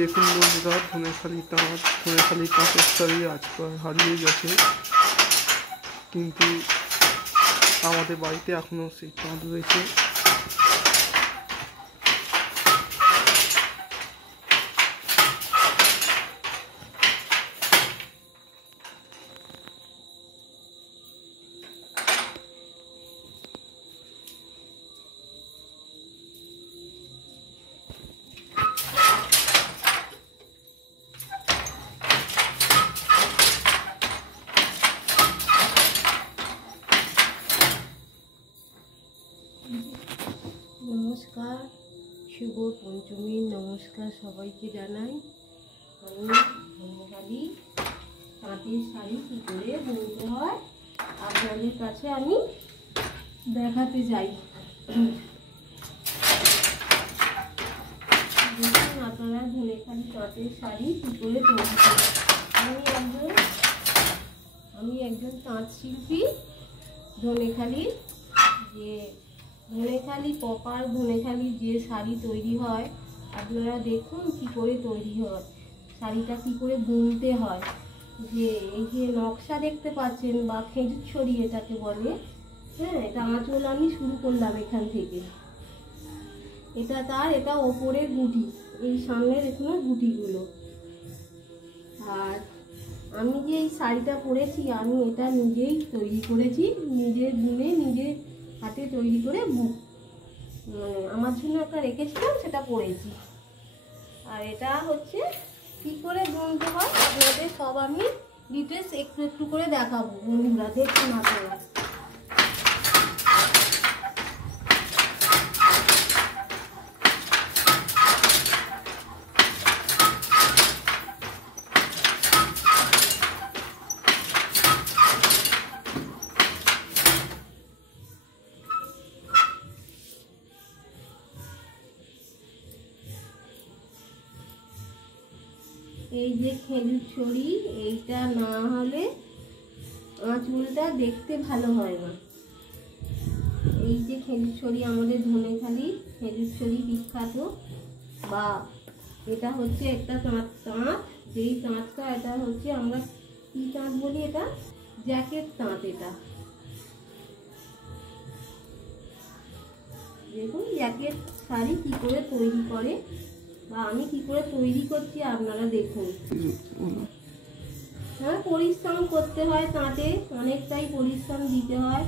দেখুন বন্ধুরা, ধনেখালি তাঁতের শাড়ি আজকাল হারিয়ে গেছে, কিন্তু আমাদের বাড়িতে এখনও সেই তাঁত রয়েছে। নমস্কার, শুভ পঞ্চমীর নমস্কার সবাইকে জানাই। আমি ধনেখালি তাঁতের শাড়ি কী করে বুনতে হয় আপনাদের কাছে আমি দেখাতে চাই। দেখুন আপনারা ধনেখালি তাঁতের শাড়ি কী করে তৈরি করেন। আমি একজন তাঁত শিল্পী। ধনেখালির প্রপার ধনেখালির যে শাড়ি তৈরি হয় আপনারা দেখুন কি করে তৈরি হয়, শাড়িটা কি করে বুনতে হয়। যে এই যে নকশা দেখতে পাচ্ছেন বা খেজুর ছড়ি এটাকে বলে, হ্যাঁ, এটা আঁচল আমি শুরু করলাম এখান থেকে। এটা ওপরের গুটি, এই সামনের এখানে গুটিগুলো। আর আমি যে এই শাড়িটা পরেছি আমি এটা নিজেই তৈরি করেছি, নিজে বুনে নিজে হাতে তৈরি করে আমার জন্য একটা রেখেছিলাম, সেটা পরেছি। আর এটা হচ্ছে কি করে বুনতে হয় আপনাদের সব আমি ডিটেলস একটু একটু করে দেখাবো। বন্ধুরা দেখুন আপনারা, এই যে খেজুর ছড়ি, এইটা না হলে আঁচলটা দেখতে ভালো হয় না। এই যে খেজুর ছড়ি, আমাদের ধনেখালি খেজুর ছড়ি বিখ্যাত। বা এটা হচ্ছে একটা তাঁত, যেই তাঁতটা এটা হচ্ছে আমরা কি তাঁত বলি, এটা জ্যাকেট তাঁত। এটা দেখুন জ্যাকেট শাড়ি কি করে তৈরি করে বা আমি কি করে তৈরি করছি আপনারা দেখুন। হ্যাঁ, পরিশ্রম করতে হয় তাঁতে, অনেকটাই পরিশ্রম দিতে হয়।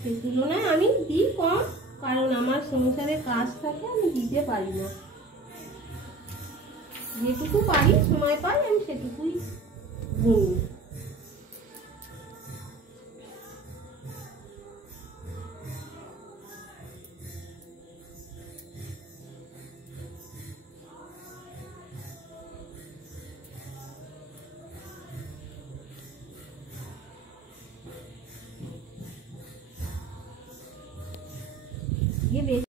সে তুলনায় আমি দিই কম, কারণ আমার সংসারে কাজ থাকে, আমি দিতে পারি না। যেটুকু পারি সময় পাই আমি সেটুকুই বুনি।